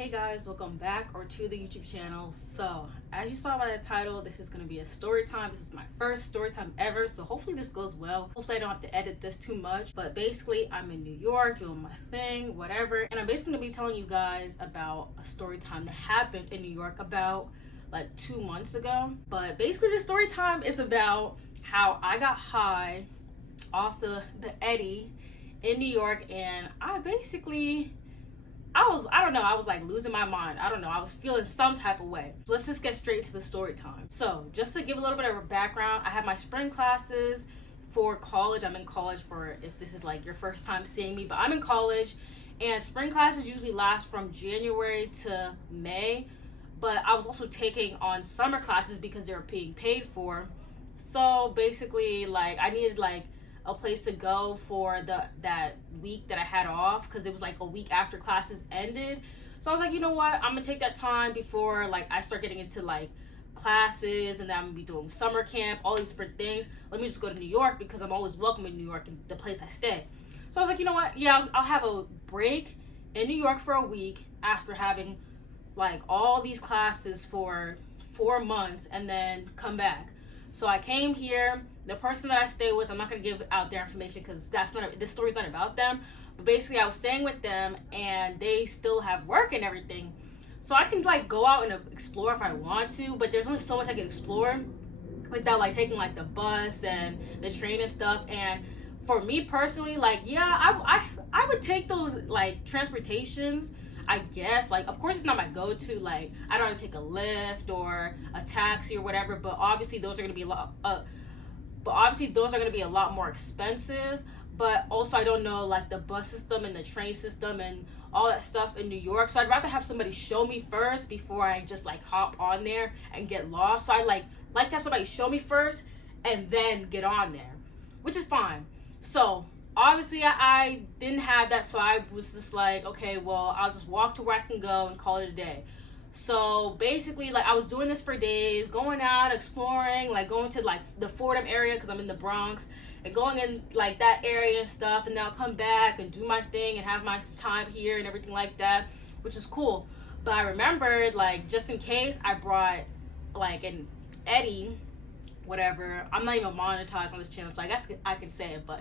Hey guys, welcome back or to the YouTube channel. So, as you saw by the title, this is going to be a story time. This is my first story time ever, so hopefully this goes well. Hopefully I don't have to edit this too much, but basically I'm in New York doing my thing, whatever. And I'm basically going to be telling you guys about a story time that happened in New York about like 2 months ago. But basically the story time is about how I got high off the Eddie in New York, and I was like losing my mind. I don't know, I was feeling some type of way. So let's just get straight to the story time. So just to give a little bit of a background, I have my spring classes for college. I'm in college, for if this is like your first time seeing me, but I'm in college, and spring classes usually last from January to May, but I was also taking on summer classes because they were being paid for. So basically, like, I needed like a place to go for that week that I had off, because it was like a week after classes ended. So I was like, you know what, I'm gonna take that time before like I start getting into like classes, and then I'm gonna be doing summer camp, all these different things. Let me just go to New York because I'm always welcome in New York and the place I stay. So I was like, you know what, yeah, I'll have a break in New York for a week after having like all these classes for 4 months, and then come back. So I came here. The person that I stay with, I'm not going to give out their information because this story's not about them. But basically, I was staying with them, and they still have work and everything. So I can like go out and explore if I want to, but there's only so much I can explore without like taking like the bus and the train and stuff. And for me personally, like, yeah, I would take those like transportations, I guess. Like, of course it's not my go-to. Like, I don't want to take a Lyft or a taxi or whatever, but obviously those are going to be a lot more expensive. But also, I don't know like the bus system and the train system and all that stuff in New York, so I'd rather have somebody show me first before I just like hop on there and get lost. So I like to have somebody show me first and then get on there, which is fine. So obviously I didn't have that, so I was just like, okay, well, I'll just walk to where I can go and call it a day. So basically, like, I was doing this for days, going out, exploring, like going to like the Fordham area because I'm in the Bronx, and going in like that area and stuff, and then I'll come back and do my thing and have my time here and everything like that, which is cool. But I remembered, like, just in case, I brought like an Eddie, whatever. I'm not even monetized on this channel, so I guess I can say it, but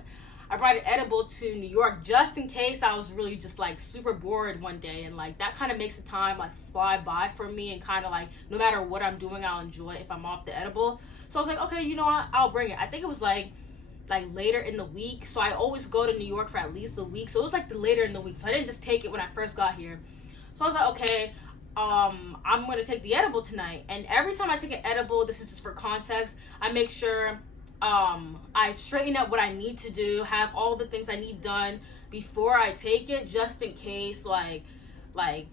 I brought an edible to New York just in case I was really just like super bored one day, and like that kind of makes the time like fly by for me, and kind of like no matter what I'm doing, I'll enjoy it if I'm off the edible. So I was like, okay, you know what, I'll bring it. I think it was like later in the week, so I always go to New York for at least a week, so it was like the later in the week, so I didn't just take it when I first got here. So I was like, okay, I'm gonna take the edible tonight. And every time I take an edible, this is just for context, I make sure I straighten up what I need to do, have all the things I need done before I take it, just in case like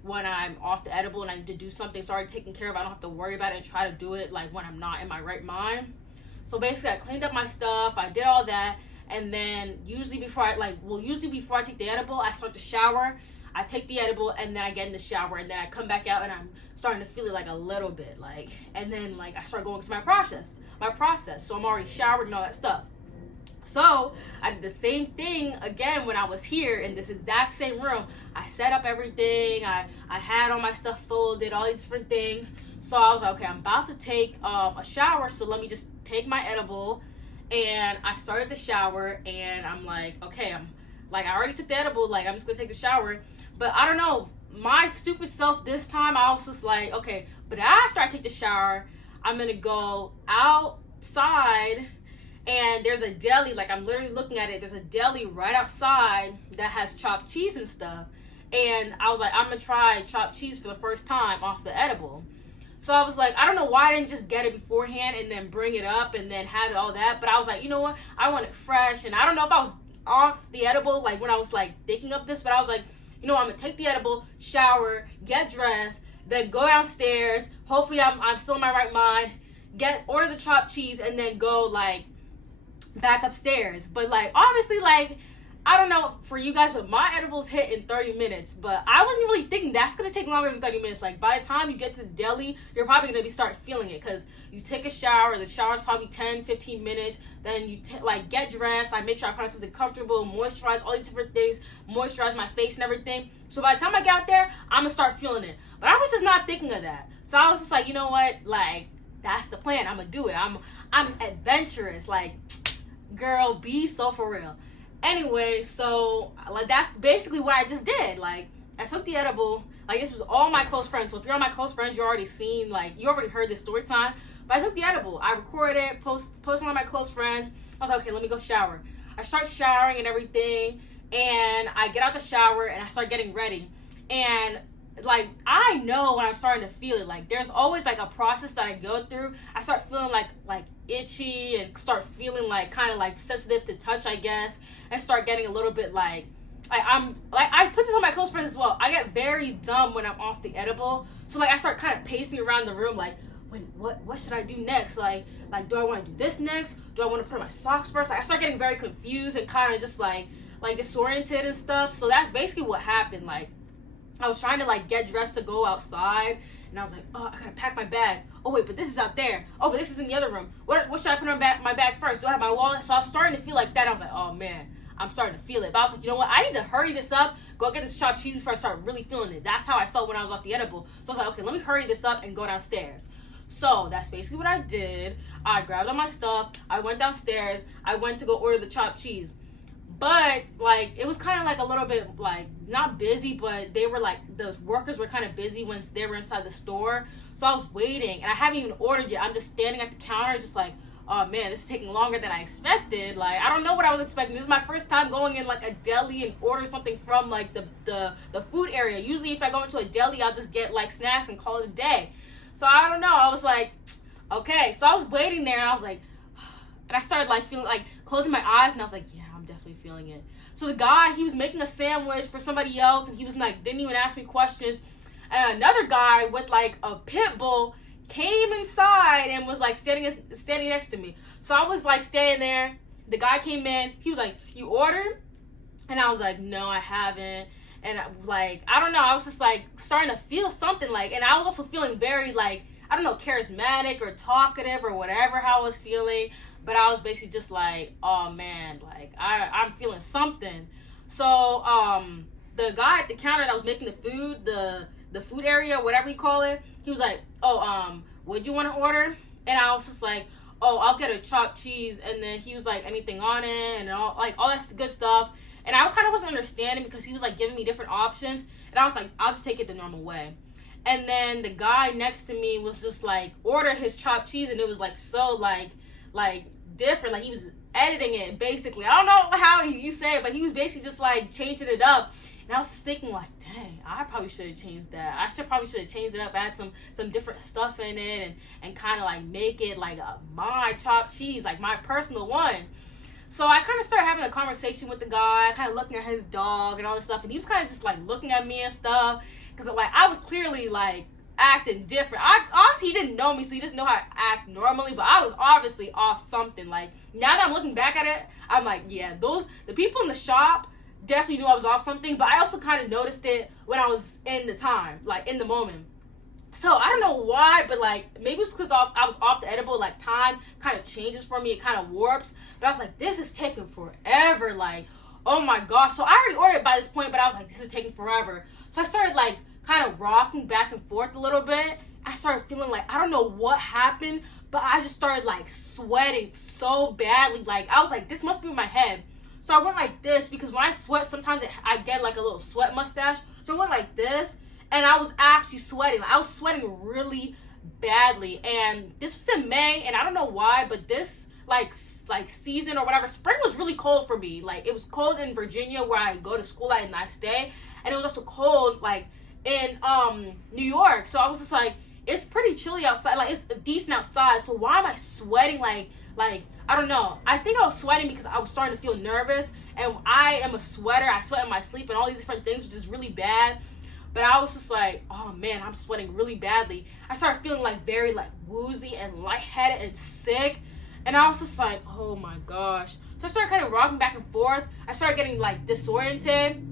when I'm off the edible and I need to do something, it's already taken care of. I don't have to worry about it and try to do it like when I'm not in my right mind. So basically, I cleaned up my stuff, I did all that, and then usually before I take the edible, I start to shower. I take the edible, and then I get in the shower, and then I come back out, and I'm starting to feel it like a little bit, like, and then like I start going to my process. So I'm already showered and all that stuff. So I did the same thing again when I was here in this exact same room. I set up everything. I had all my stuff folded, all these different things. So I was like, okay, I'm about to take a shower, so let me just take my edible. And I started the shower, and I'm like, okay, I already took the edible, like I'm just gonna take the shower. But I don't know, my stupid self this time, I was just like, okay, but after I take the shower, I'm gonna go outside, and there's a deli, like I'm literally looking at it, there's a deli right outside that has chopped cheese and stuff. And I was like, I'm gonna try chopped cheese for the first time off the edible. So I was like, I don't know why I didn't just get it beforehand and then bring it up and then have it all that. But I was like, you know what, I want it fresh. And I don't know if I was off the edible like when I was like thinking of this, but I was like, you know, I'm gonna take the edible, shower, get dressed, then go downstairs. Hopefully I'm still in my right mind, order the chopped cheese, and then go like back upstairs. But like obviously, like I don't know for you guys, but my edibles hit in 30 minutes. But I wasn't really thinking that's going to take longer than 30 minutes. Like, by the time you get to the deli, you're probably going to start feeling it. Because you take a shower. The shower's probably 10, 15 minutes. Then you, get dressed. I make sure I put on something comfortable, moisturize, all these different things. Moisturize my face and everything. So by the time I get out there, I'm going to start feeling it. But I was just not thinking of that. So I was just like, you know what? Like, that's the plan. I'm going to do it. I'm adventurous. Like, girl, be so for real. Anyway, so like that's basically what I just did. Like, I took the edible. Like, this was all my close friends. So if you're on my close friends, you already seen, like, you already heard this story time. But I took the edible. I recorded it, posted on my close friends. I was like, okay, let me go shower. I start showering and everything, and I get out the shower and I start getting ready. And like, I know when I'm starting to feel it. Like, there's always like a process that I go through. I start feeling like itchy and start feeling like kind of like sensitive to touch, I guess, and start getting a little bit like I'm like, I put this on my close friends as well. I get very dumb when I'm off the edible. So like, I start kind of pacing around the room like, wait, what should I do next? Like do I want to do this next? Do I want to put on my socks first? Like, I start getting very confused and kind of just like disoriented and stuff. So that's basically what happened. Like, I was trying to like get dressed to go outside, and I was like, oh, I gotta pack my bag. Oh wait, but this is out there. Oh, but this is in the other room. What should I put on my bag first? Do I have my wallet? So I was starting to feel like that. I was like, oh man, I'm starting to feel it. But I was like, you know what? I need to hurry this up. Go get this chopped cheese before I start really feeling it. That's how I felt when I was off the edible. So I was like, okay, let me hurry this up and go downstairs. So that's basically what I did. I grabbed all my stuff. I went downstairs. I went to go order the chopped cheese. But like, it was kind of like a little bit like not busy, but they were like, the workers were kind of busy when they were inside the store. So I was waiting, and I haven't even ordered yet. I'm just standing at the counter, just like, oh man, this is taking longer than I expected. Like, I don't know what I was expecting. This is my first time going in like a deli and order something from like the food area. Usually if I go into a deli, I'll just get like snacks and call it a day. So I don't know. I was like, okay. So I was waiting there, and I was like, and I started like feeling like closing my eyes, and I was like, yeah, I'm definitely feeling it. So the guy, he was making a sandwich for somebody else, and he was like, didn't even ask me questions. And another guy with like a pit bull came inside and was like standing next to me. So I was like standing there. The guy came in. He was like, you ordered? And I was like, no, I haven't. And like, I don't know. I was just like starting to feel something like, and I was also feeling very like, I don't know, charismatic or talkative or whatever how I was feeling. But I was basically just like, oh man, like I'm feeling something. So the guy at the counter that was making the food, the food area, whatever you call it, he was like, oh, what do you want to order? And I was just like, oh, I'll get a chopped cheese. And then he was like, anything on it, and all that good stuff. And I kind of wasn't understanding because he was like giving me different options, and I was like, I'll just take it the normal way. And then the guy next to me was just like, order his chopped cheese, and it was like so like different. Like, he was editing it basically. I don't know how you say it, but he was basically just like changing it up. And I was just thinking like, dang, I probably should have changed that. I probably should have changed it up, add some different stuff in it, and kind of like make it like my chopped cheese, like my personal one. So I kind of started having a conversation with the guy, kind of looking at his dog and all this stuff, and he was kind of just like looking at me and stuff, because like I was clearly like acting different. Obviously he didn't know me, so he doesn't know how I act normally, but I was obviously off something. Like, now that I'm looking back at it, I'm like, yeah, the people in the shop definitely knew I was off something, but I also kind of noticed it when I was in the time, like in the moment. So I don't know why, but like maybe it's because I was off the edible. Like, time kind of changes for me, it kind of warps. But I was like, this is taking forever. Like, oh my gosh. So I already ordered it by this point, but I was like, this is taking forever. So I started like kind of rocking back and forth a little bit. I started feeling like, I don't know what happened, but I just started like sweating so badly. Like, I was like, this must be in my head. So I went like this, because when I sweat, sometimes I get like a little sweat mustache. So I went like this, and I was actually sweating. I was sweating really badly. And this was in May, and I don't know why, but this like season or whatever, spring was really cold for me. Like, it was cold in Virginia where I go to school at and I stay, and it was also cold like in New York. So I was just like, it's pretty chilly outside. Like, it's decent outside. So why am I sweating like I don't know. I think I was sweating because I was starting to feel nervous, and I am a sweater. I sweat in my sleep and all these different things, which is really bad. But I was just like, oh man, I'm sweating really badly. I started feeling like very like woozy and lightheaded and sick. And I was just like, oh my gosh. So I started kind of rocking back and forth. I started getting like disoriented,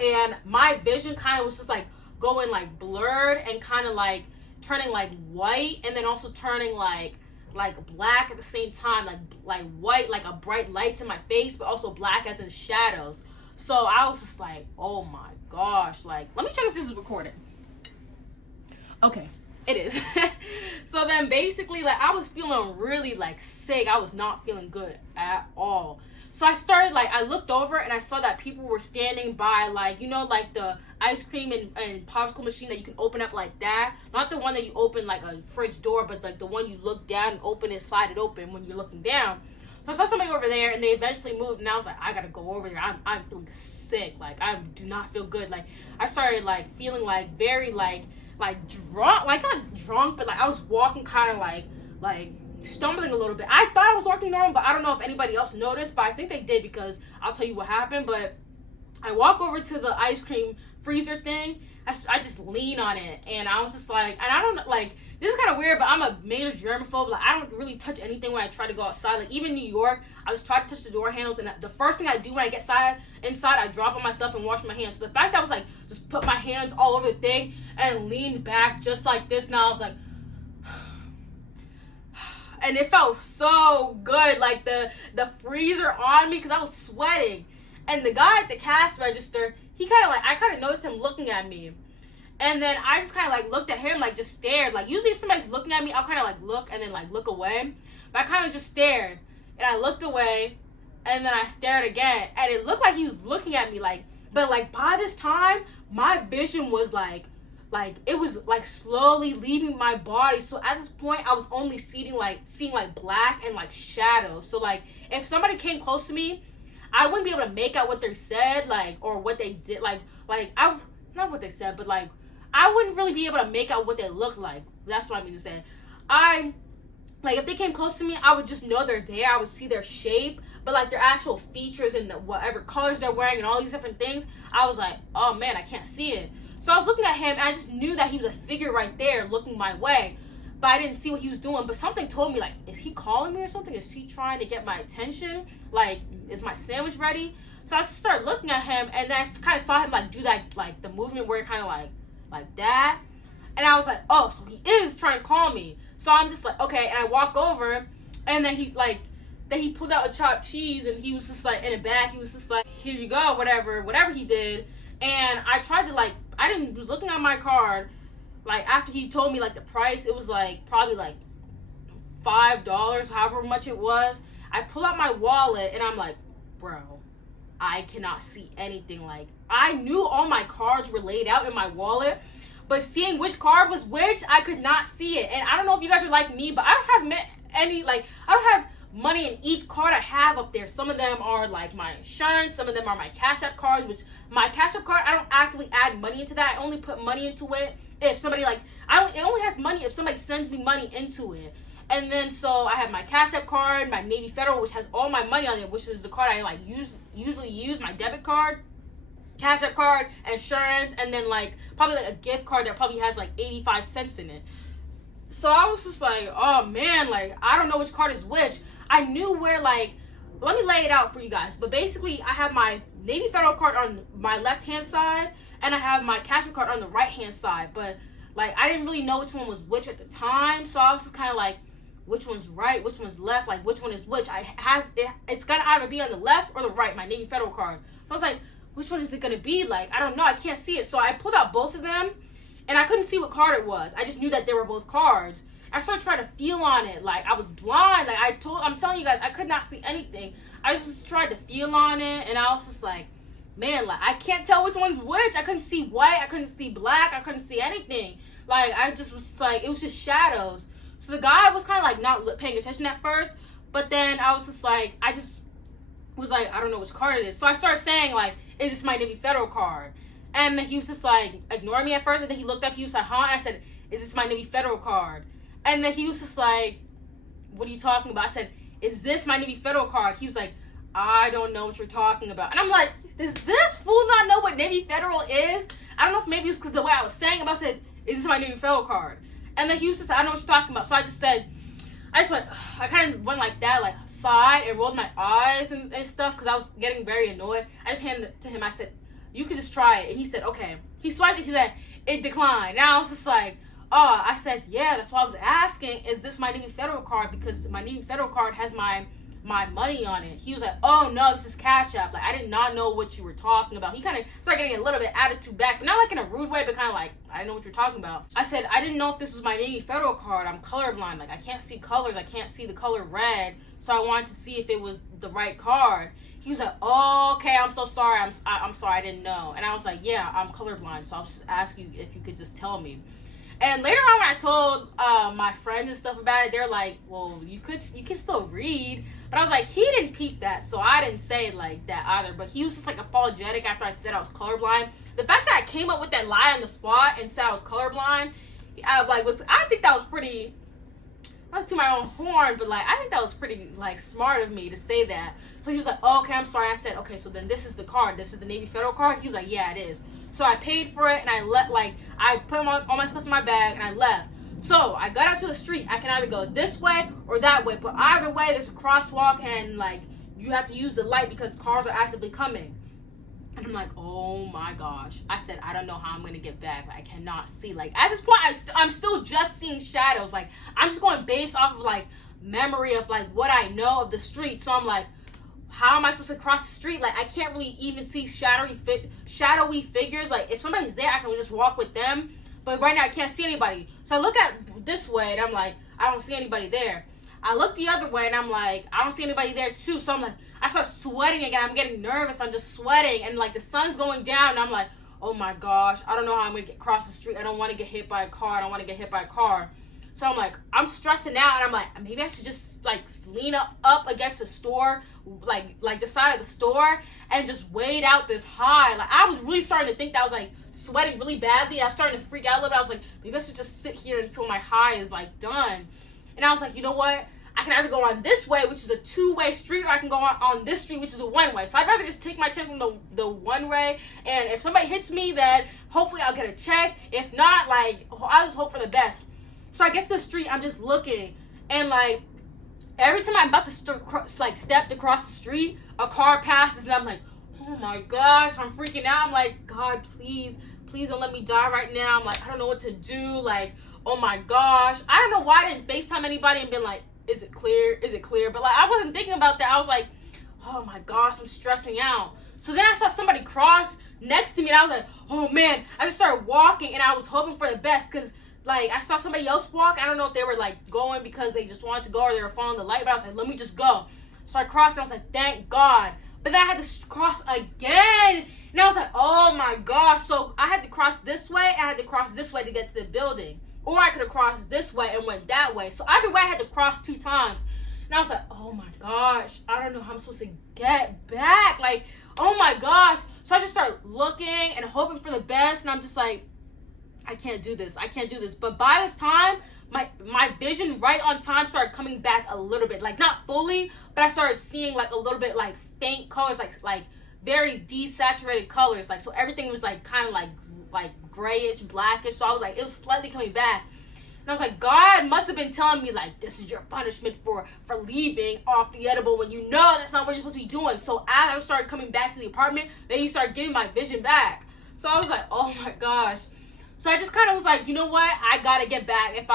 and my vision kind of was just like going like blurred and kind of like turning like white, and then also turning like black at the same time, like white, like a bright light to my face, but also black as in shadows. So I was just like, oh my gosh, like, let me check if this is recorded. Okay, it is. So then basically, like, I was feeling really like sick. I was not feeling good at all. So I started, like, I looked over and I saw that people were standing by, like, you know, like the ice cream and popsicle machine that you can open up like that. Not the one that you open like a fridge door, but like the one you look down and open it, slide it open when you're looking down. So I saw somebody over there, and they eventually moved, and I was like, I gotta go over there. I'm feeling sick. Like, I do not feel good. Like, I started like feeling like very like drunk, like not drunk, but like I was walking kind of like stumbling a little bit. I thought I was walking normal, but I don't know if anybody else noticed, but I think they did, because I'll tell you what happened. But I walk over to the ice cream freezer thing. I just lean on it, and I was just like, and I don't, like, this is kind of weird, but I'm a major germaphobe. Like, I don't really touch anything when I try to go outside. Like, even in New York, I just try to touch the door handles, and the first thing I do when I get inside, I drop on my stuff and wash my hands. So the fact that I was like, just put my hands all over the thing and leaned back just like this, now I was like, and it felt so good, like the freezer on me, because I was sweating. And the guy at the cash register, he kind of like, I kind of noticed him looking at me. And then I just kind of like looked at him, like just stared. Like, usually if somebody's looking at me, I'll kind of like look and then like look away. But I kind of just stared. And I looked away, and then I stared again. And it looked like he was looking at me, like, but like by this time, my vision was like it was like slowly leaving my body. So at this point, I was only seeing like black and like shadows. So like if somebody came close to me, I wouldn't be able to make out what they said, like, or what they did, like I, not what they said, but like I wouldn't really be able to make out what they looked like. That's what I mean to say. Like, if they came close to me, I would just know they're there. I would see their shape, but like their actual features and whatever colors they're wearing and all these different things, I was like, oh man, I can't see it. So I was looking at him, and I just knew that he was a figure right there looking my way, but I didn't see what he was doing. But something told me, like, is he calling me or something? Is he trying to get my attention? Like, is my sandwich ready? So I just started looking at him, and then I kind of saw him like do that, like the movement where it kind of like that. And I was like, oh, so he is trying to call me. So I'm just like, okay. And I walk over, and then he pulled out a chopped cheese, and he was just like in a bag. He was just like, here you go, whatever he did. And I tried to was looking at my card, like after he told me like the price, it was like probably like $5, however much it was. I pull out my wallet, and I'm like, bro, I cannot see anything. Like, I knew all my cards were laid out in my wallet, but seeing which card was which, I could not see it. And I don't know if you guys are like me, but I don't have I don't have money in each card I have up there. Some of them are like my insurance, some of them are my Cash App cards, which my Cash App card, I don't actively add money into that. I only put money into it if somebody it only has money if somebody sends me money into it. And then so I have my Cash App card, my Navy Federal, which has all my money on it, which is the card I usually use, my debit card, Cash App card, insurance, and then like probably like a gift card that probably has like 85 cents in it. So I was just like, oh man, like I don't know which card is which. I knew where, like, let me lay it out for you guys. But basically, I have my Navy Federal card on my left-hand side, and I have my Cash App card on the right-hand side. But, like, I didn't really know which one was which at the time. So I was just kind of like, which one's right, which one's left, like, which one is which? It's going to either be on the left or the right, my Navy Federal card. So I was like, which one is it going to be? Like, I don't know. I can't see it. So I pulled out both of them, and I couldn't see what card it was. I just knew that they were both cards. I started trying to feel on it. Like, I was blind. Like, I'm telling you guys, I could not see anything. I just tried to feel on it, and I was just like, man, like, I can't tell which one's which. I couldn't see white. I couldn't see black. I couldn't see anything. Like, I just was like, it was just shadows. So the guy was kind of like not paying attention at first, but then I was just like, I just was like, I don't know which card it is. So I started saying, like, is this my Navy Federal card? And then he was just like, ignoring me at first, and then he looked up, he was like, huh? And I said, is this my Navy Federal card? And then he was just like, what are you talking about? I said, is this my Navy Federal card? He was like, I don't know what you're talking about. And I'm like, does this fool not know what Navy Federal is? I don't know if maybe it was because the way I was saying it, but I said, is this my Navy Federal card? And then he was just like, I don't know what you're talking about. So I just said, I just went, I kind of went like that, like sighed and rolled my eyes and stuff because I was getting very annoyed. I just handed it to him. I said, you could just try it. And he said, okay. He swiped it. He said, it declined. Now I was just like, oh, I said, yeah, that's why I was asking, is this my Navy Federal card? Because my Navy Federal card has my money on it. He was like, oh no, this is Cash App. Like, I did not know what you were talking about. He kind of started getting a little bit attitude back, but not like in a rude way, but kind of like, I didn't know what you're talking about. I said, I didn't know if this was my Navy Federal card. I'm colorblind. Like, I can't see colors. I can't see the color red. So I wanted to see if it was the right card. He was like, oh, okay, I'm so sorry. I'm sorry, I didn't know. And I was like, yeah, I'm colorblind. So I'll just ask you if you could just tell me. And later on, when I told my friends and stuff about it, they're like, well, you can still read. But I was like, he didn't peep that, so I didn't say it like that either. But he was just like apologetic after I said I was colorblind. The fact that I came up with that lie on the spot and said I was colorblind, I think that was pretty, not to my own horn, but like I think that was pretty like smart of me to say that. So he was like, oh, okay, I'm sorry. I said, okay, so then this is the card. This is the Navy Federal card. He was like, yeah, it is. So I paid for it and I put all my stuff in my bag and I left. So I got out to the street. I can either go this way or that way, but either way there's a crosswalk and like you have to use the light because cars are actively coming. And I'm like, oh my gosh. I said, I don't know how I'm going to get back. Like, I cannot see. Like, at this point, I'm still just seeing shadows. Like, I'm just going based off of, like, memory of, like, what I know of the street. So I'm like, how am I supposed to cross the street? Like, I can't really even see shadowy figures. Like, if somebody's there, I can just walk with them. But right now, I can't see anybody. So I look at this way, and I'm like, I don't see anybody there. I look the other way, and I'm like, I don't see anybody there, too. So I'm like, I start sweating again. I'm getting nervous. I'm just sweating. And, like, the sun's going down, and I'm like, oh, my gosh. I don't know how I'm going to cross the street. I don't want to get hit by a car. I don't want to get hit by a car. So I'm like, I'm stressing out, and I'm like, maybe I should just, like, lean up against the store, like the side of the store, and just wait out this high. Like, I was really starting to think that I was, like, sweating really badly. I was starting to freak out a little bit. I was like, maybe I should just sit here until my high is, like, done. And I was like, you know what? I can either go on this way, which is a two-way street, or I can go on this street, which is a one-way. So I'd rather just take my chance on the one-way. And if somebody hits me, then hopefully I'll get a check. If not, like, I'll just hope for the best. So I get to the street, I'm just looking. And, like, every time I'm about to step across the street, a car passes, and I'm like, oh, my gosh, I'm freaking out. I'm like, God, please don't let me die right now. I'm like, I don't know what to do. Like, oh, my gosh. I don't know why I didn't FaceTime anybody and been like, is it clear? Is it clear? But, like, I wasn't thinking about that. I was like, oh, my gosh, I'm stressing out. So then I saw somebody cross next to me, and I was like, oh, man. I just started walking, and I was hoping for the best because, like, I saw somebody else walk. I don't know if they were, like, going because they just wanted to go or they were following the light, but I was like, let me just go. So I crossed, and I was like, thank God. But then I had to cross again, and I was like, oh, my gosh. So I had to cross this way, and I had to cross this way to get to the building. Or I could have crossed this way and went that way. So either way, I had to cross 2 times. And I was like, oh my gosh, I don't know how I'm supposed to get back. Like, oh my gosh. So I just started looking and hoping for the best. And I'm just like, I can't do this. I can't do this. But by this time, my vision right on time started coming back a little bit. Like, not fully, but I started seeing, like, a little bit, like, faint colors, like very desaturated colors. Like, so everything was, like, kind of, like grayish, blackish. So I was like, it was slightly coming back. And I was like, God must have been telling me, like, this is your punishment for leaving off the edible when you know that's not what you're supposed to be doing. So as I started coming back to the apartment, then he started giving my vision back. So I was like, oh my gosh. So I just kind of was like, you know what? I gotta get back. If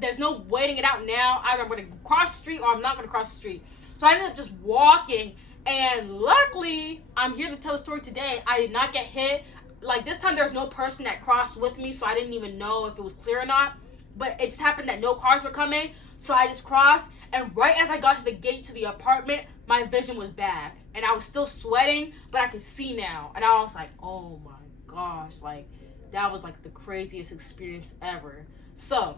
there's no waiting it out now. Either I'm gonna cross the street or I'm not gonna cross the street. So I ended up just walking. And luckily, I'm here to tell the story today. I did not get hit. Like, this time there was no person that crossed with me, so I didn't even know if it was clear or not. But it just happened that no cars were coming, so I just crossed. And right as I got to the gate to the apartment, my vision was back. And I was still sweating, but I could see now. And I was like, oh my gosh, like, that was like the craziest experience ever. So,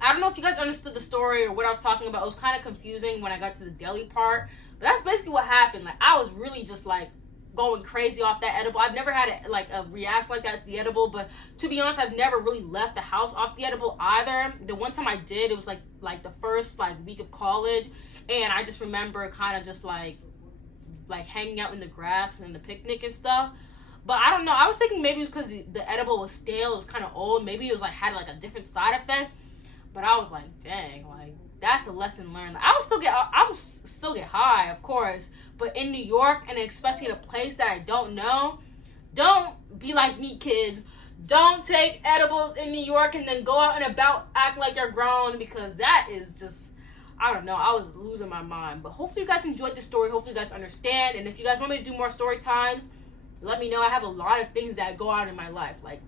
I don't know if you guys understood the story or what I was talking about. It was kind of confusing when I got to the deli part. But that's basically what happened. Like, I was really just like going crazy off that edible. I've never had a reaction like that to the edible, but to be honest, I've never really left the house off the edible either. The one time I did, it was like the first week of college, and I just remember kind of just like hanging out in the grass and the picnic and stuff. But I don't know. I was thinking maybe it was because the edible was stale. It was kind of old. Maybe it was had a different side effect. But I was like, dang, like that's a lesson learned. I would still get high, of course, but in New York, and especially in a place that I don't know, don't be like me, kids. Don't take edibles in New York and then go out and about, act like you're grown, because that is just, I don't know. I was losing my mind. But hopefully you guys enjoyed the story. Hopefully you guys understand. And if you guys want me to do more story times, let me know. I have a lot of things that go on in my life. Like,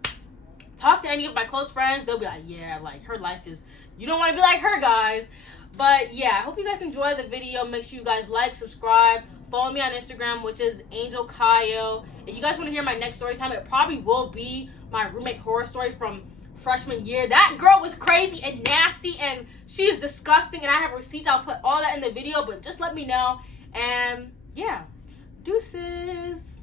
talk to any of my close friends. They'll be like, yeah, like, her life is, you don't want to be like her, guys. But yeah, I hope you guys enjoyed the video. Make sure you guys like, subscribe, follow me on Instagram, which is Angel Kayo. If you guys want to hear my next story time, it probably will be my roommate horror story from freshman year. That girl was crazy and nasty, and she is disgusting, and I have receipts. I'll put all that in the video, but just let me know. And yeah, deuces.